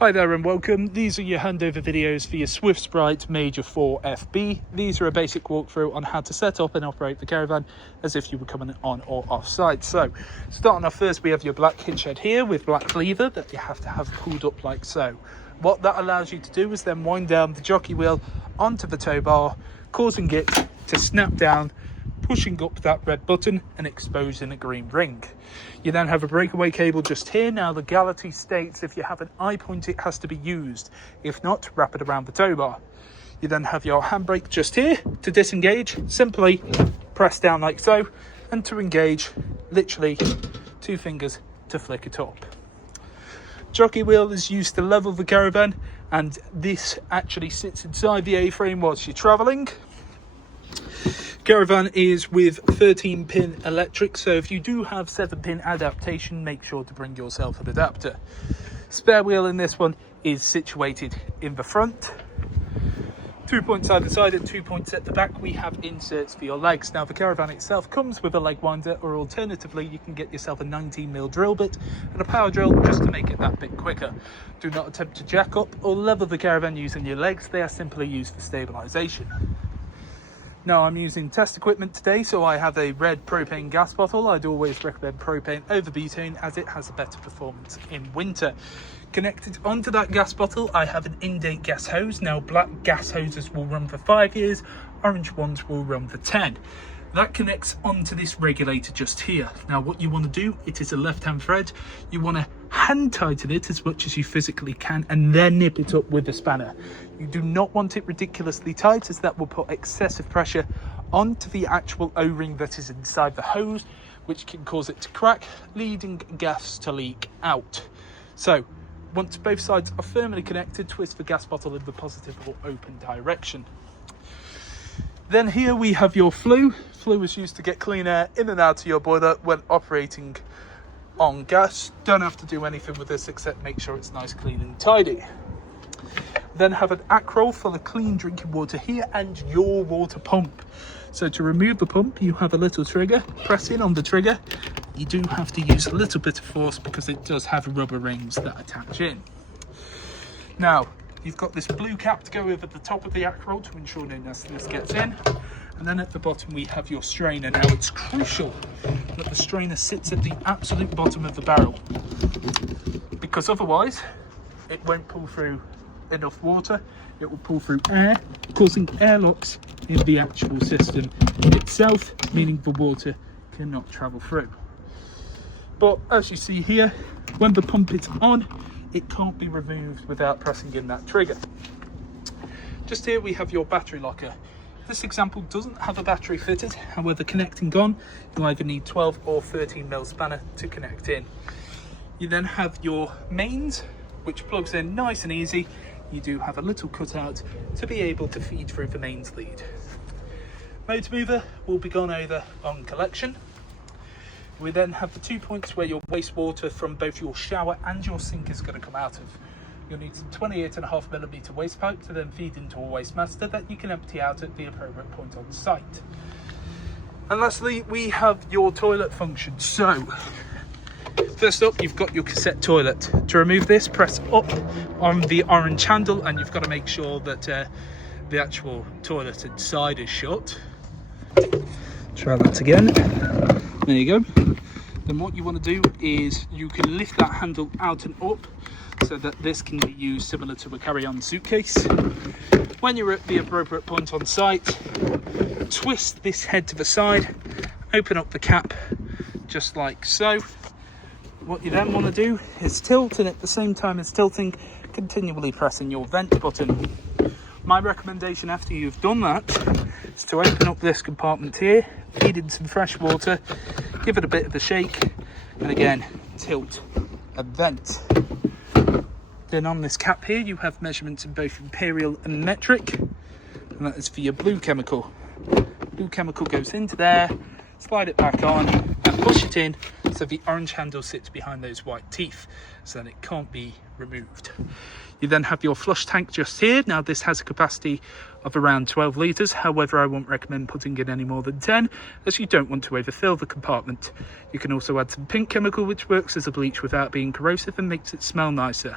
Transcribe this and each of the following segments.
Hi there and welcome. These are your handover videos for your Swift Sprite Major 4 FB. These are a basic walkthrough on how to set up and operate the caravan as if you were coming on or off site. So starting off first, we have your black hitch head here with black lever that you have to have pulled up like so. What that allows you to do is then wind down the jockey wheel onto the tow bar, causing it to snap down, pushing up that red button and exposing a green ring. You then have a breakaway cable just here. Now the Galaxy states if you have an eye point it has to be used. If not, wrap it around the tow bar. You then have your handbrake just here. To disengage, simply press down like so, and to engage, literally 2 fingers to flick it up. Jockey wheel is used to level the caravan, and this actually sits inside the A-frame whilst you're travelling. Caravan is with 13-pin electric, so if you do have 7-pin adaptation, make sure to bring yourself an adapter. Spare wheel in this one is situated in the front. 2 points either side and 2 points at the back. We have inserts for your legs. Now the caravan itself comes with a leg winder, or alternatively you can get yourself a 19mm drill bit and a power drill just to make it that bit quicker. Do not attempt to jack up or level the caravan using your legs. They are simply used for stabilisation. Now I'm using test equipment today, so I have a red propane gas bottle. I'd always recommend propane over butane as it has a better performance in winter. Connected onto that gas bottle, I have an in-date gas hose. Now black gas hoses will run for 5 years, orange ones will run for 10. That connects onto this regulator just here. Now what you want to do, it is a left-hand thread. You want to hand tighten it as much as you physically can and then nip it up with a spanner. You do not want it ridiculously tight, as that will put excessive pressure onto the actual O-ring that is inside the hose, which can cause it to crack, leading gas to leak out. So once both sides are firmly connected, twist the gas bottle in the positive or open direction. Then here we have your flue. Flue is used to get clean air in and out of your boiler when operating on gas. Don't have to do anything with this except make sure it's nice, clean and tidy. Then have an acroll full of clean drinking water here and your water pump. So to remove the pump, you have a little trigger. Press in on the trigger. You do have to use a little bit of force because it does have rubber rings that attach in. Now, you've got this blue cap to go over the top of the acroll to ensure no nastiness gets in. And then at the bottom we have your strainer. Now it's crucial that the strainer sits at the absolute bottom of the barrel, because otherwise it won't pull through enough water. It will pull through air, causing airlocks in the actual system itself, meaning the water cannot travel through. But as you see here, when the pump is on, it can't be removed without pressing in that trigger. Just here we have your battery locker. This example doesn't have a battery fitted, however connecting on, you either need 12 or 13mm spanner to connect in. You then have your mains, which plugs in nice and easy. You do have a little cutout to be able to feed through the mains lead. Motor mover will be gone over on collection. We then have the 2 points where your wastewater from both your shower and your sink is going to come out of. You'll need some 28.5mm waste pipe to then feed into a waste master that you can empty out at the appropriate point on site. And lastly, we have your toilet function. So first up, you've got your cassette toilet. To remove this, press up on the orange handle and you've got to make sure that the actual toilet inside is shut. Try that again. There you go. Then what you want to do is you can lift that handle out and up so that this can be used similar to a carry-on suitcase. When you're at the appropriate point on site, twist this head to the side, open up the cap just like so. What you then want to do is tilt, and at the same time as tilting, continually pressing your vent button. My recommendation after you've done that is to open up this compartment here, feed in some fresh water, give it a bit of a shake, and again tilt and vent. Then on this cap here you have measurements in both imperial and metric, and that is for your blue chemical. Blue chemical goes into there, slide it back on and push it in so the orange handle sits behind those white teeth so that it can't be removed. You then have your flush tank just here. Now this has a capacity of around 12 litres, however I won't recommend putting in any more than 10 as you don't want to overfill the compartment. You can also add some pink chemical which works as a bleach without being corrosive and makes it smell nicer.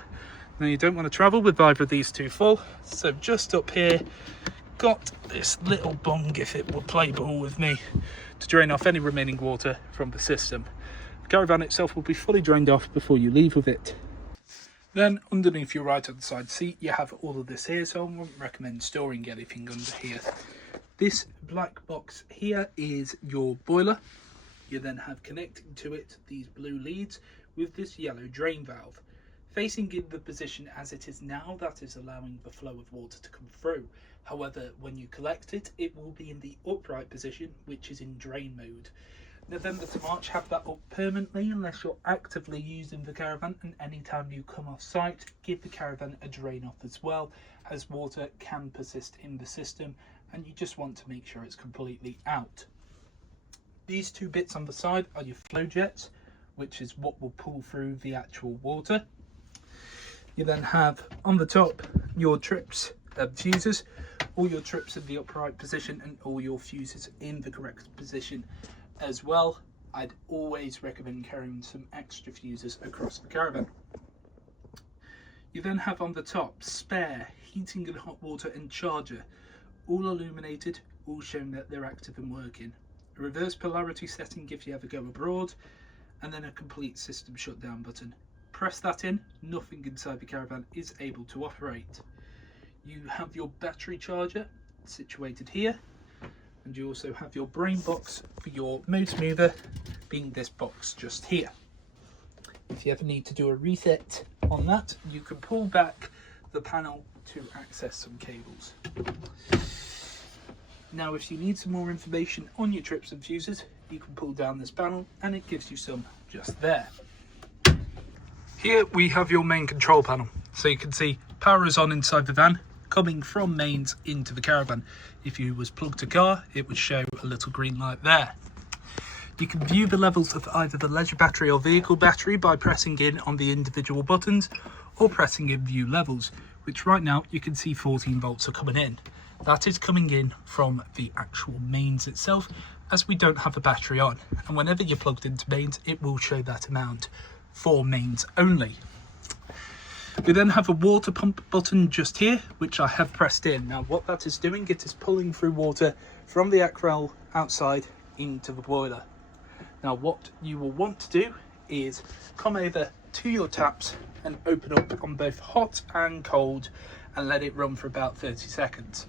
Now you don't want to travel with either of these two full, so just up here, got this little bung, if it will play ball with me, to drain off any remaining water from the system. The caravan itself will be fully drained off before you leave with it. Then underneath your right hand side seat you have all of this here, so I wouldn't recommend storing anything under here. This black box here is your boiler. You then have connecting to it these blue leads with this yellow drain valve. Facing in the position as it is now, that is allowing the flow of water to come through. However, when you collect it, it will be in the upright position, which is in drain mode. November to March, have that up permanently unless you're actively using the caravan, and anytime you come off site, give the caravan a drain off as well, as water can persist in the system and you just want to make sure it's completely out. These two bits on the side are your flow jets, which is what will pull through the actual water. You then have on the top your trips and fuses, all your trips in the upright position and all your fuses in the correct position as well. I'd always recommend carrying some extra fuses across the caravan. You then have on the top spare heating and hot water and charger, all illuminated, all showing that they're active and working. A reverse polarity setting if you ever go abroad, and then a complete system shutdown button. Press that in, nothing inside the caravan is able to operate. You have your battery charger situated here, and you also have your brain box for your motor mover, being this box just here. If you ever need to do a reset on that, you can pull back the panel to access some cables. Now if you need some more information on your trips and fuses, you can pull down this panel and it gives you some just there. Here we have your main control panel, so you can see power is on inside the van, coming from mains into the caravan. If you was plugged a car, it would show a little green light there. You can view the levels of either the leisure battery or vehicle battery by pressing in on the individual buttons or pressing in view levels, which right now you can see 14 volts are coming in. That is coming in from the actual mains itself, as we don't have a battery on, and whenever you're plugged into mains it will show that amount for mains only. We then have a water pump button just here, which I have pressed in. Now what that is doing, it is pulling through water from the aquarelle outside into the boiler. Now what you will want to do is come over to your taps and open up on both hot and cold and let it run for about 30 seconds.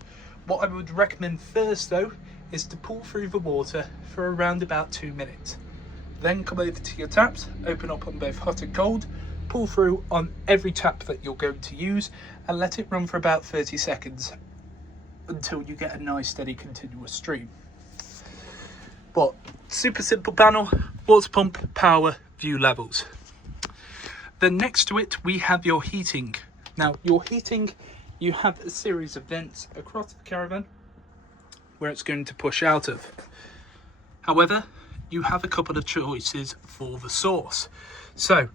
What I would recommend first though is to pull through the water for around about 2 minutes. Then come over to your taps, open up on both hot and cold, pull through on every tap that you're going to use and let it run for about 30 seconds until you get a nice steady continuous stream. But super simple panel, water pump, power, view levels. Then next to it we have your heating. Now your heating, you have a series of vents across the caravan where it's going to push out of. However, you have a couple of choices for the source. So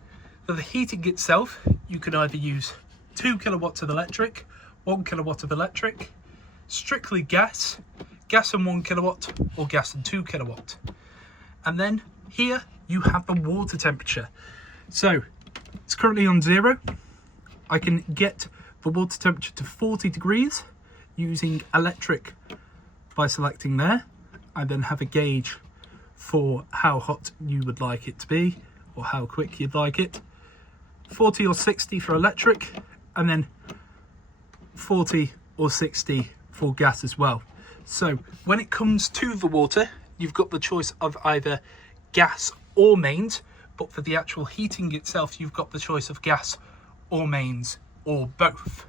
for the heating itself, you can either use 2 kilowatts of electric, 1 kilowatt of electric, strictly gas, gas and 1 kilowatt, or gas and 2 kilowatt. And then here you have the water temperature. So it's currently on 0. I can get the water temperature to 40 degrees using electric by selecting there. I then have a gauge for how hot you would like it to be or how quick you'd like it. 40 or 60 for electric, and then 40 or 60 for gas as well. So when it comes to the water, you've got the choice of either gas or mains, but for the actual heating itself, you've got the choice of gas or mains or both.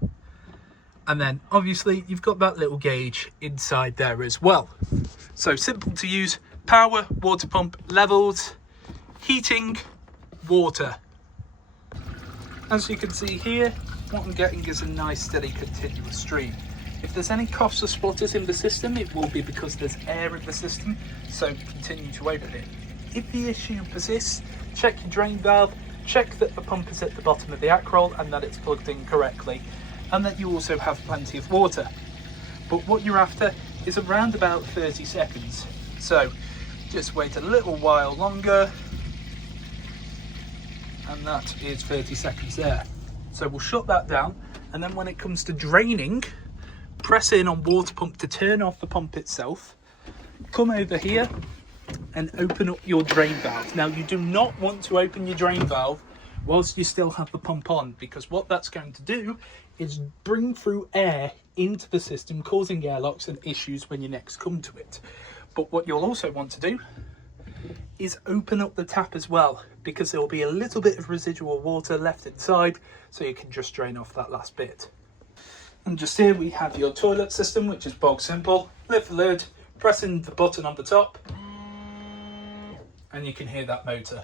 And then obviously you've got that little gauge inside there as well. So simple to use: power, water pump, levels, heating, water. As you can see here, what I'm getting is a nice steady continuous stream. If there's any coughs or splutters in the system, it will be because there's air in the system, so continue to open it. If the issue persists, check your drain valve, check that the pump is at the bottom of the aquarelle and that it's plugged in correctly, and that you also have plenty of water. But what you're after is around about 30 seconds. So just wait a little while longer, and that is 30 seconds there. So we'll shut that down, and then when it comes to draining, press in on water pump to turn off the pump itself. Come over here and open up your drain valve. Now you do not want to open your drain valve whilst you still have the pump on, because what that's going to do is bring through air into the system, causing airlocks and issues when you next come to it. But what you'll also want to do is open up the tap as well, because there will be a little bit of residual water left inside, so you can just drain off that last bit. And just here we have your toilet system, which is bog simple. Lift the lid, pressing the button on the top, and you can hear that motor.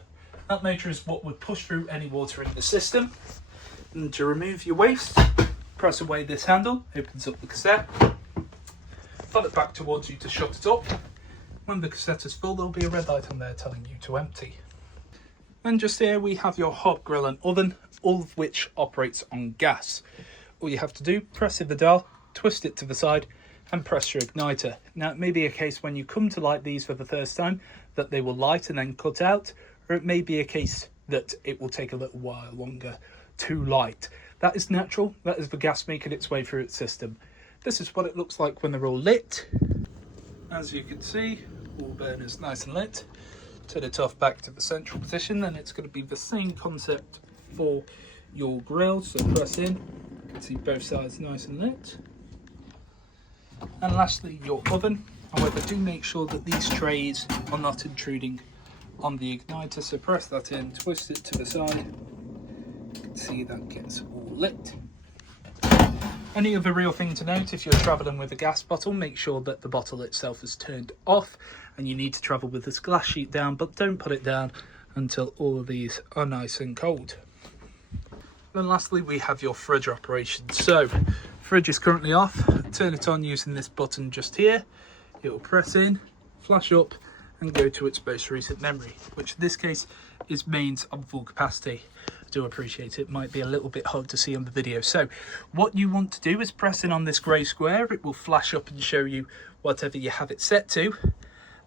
That motor is what would push through any water in the system. And to remove your waste, press away this handle, opens up the cassette, pull it back towards you to shut it up. When the cassette is full, there'll be a red light on there telling you to empty. And just here we have your hob, grill and oven, all of which operates on gas. All you have to do, press the dial, twist it to the side and press your igniter. Now it may be a case when you come to light these for the first time that they will light and then cut out, or it may be a case that it will take a little while longer to light. That is natural, that is the gas making its way through its system. This is what it looks like when they're all lit. As you can see, all burners nice and lit. Turn it off back to the central position, and it's going to be the same concept for your grill. So press in, you can see both sides nice and lit. And lastly, your oven. However, do make sure that these trays are not intruding on the igniter, so press that in, twist it to the side. You can see that gets all lit. Only other real thing to note, if you're travelling with a gas bottle, make sure that the bottle itself is turned off, and you need to travel with this glass sheet down, but don't put it down until all of these are nice and cold. Then lastly, we have your fridge operation. So fridge is currently off. Turn it on using this button just here. It will press in, flash up and go to its most recent memory, which in this case is mains on full capacity. I do appreciate it might be a little bit hard to see on the video. So what you want to do is press in on this grey square. It will flash up and show you whatever you have it set to,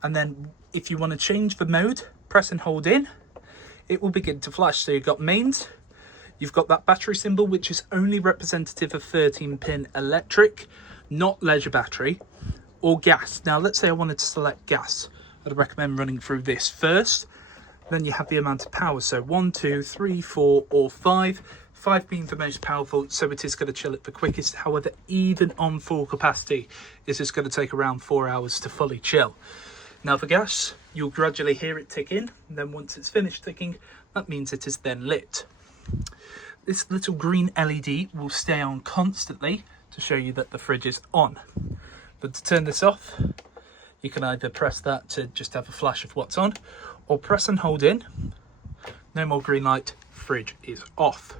and then if you want to change the mode, press and hold in. It will begin to flash. So you've got mains, you've got that battery symbol, which is only representative of 13-pin electric, not leisure battery, or gas. Now let's say I wanted to select gas. I'd recommend running through this first. Then you have the amount of power, so 1, 2, 3, 4 or 5. 5 being the most powerful, so it is going to chill it the quickest. However, even on full capacity, it's just going to take around 4 hours to fully chill. Now for gas, you'll gradually hear it tick in, and then once it's finished ticking, that means it is then lit. This little green LED will stay on constantly to show you that the fridge is on. But to turn this off, you can either press that to just have a flash of what's on, or press and hold in. No more green light, fridge is off.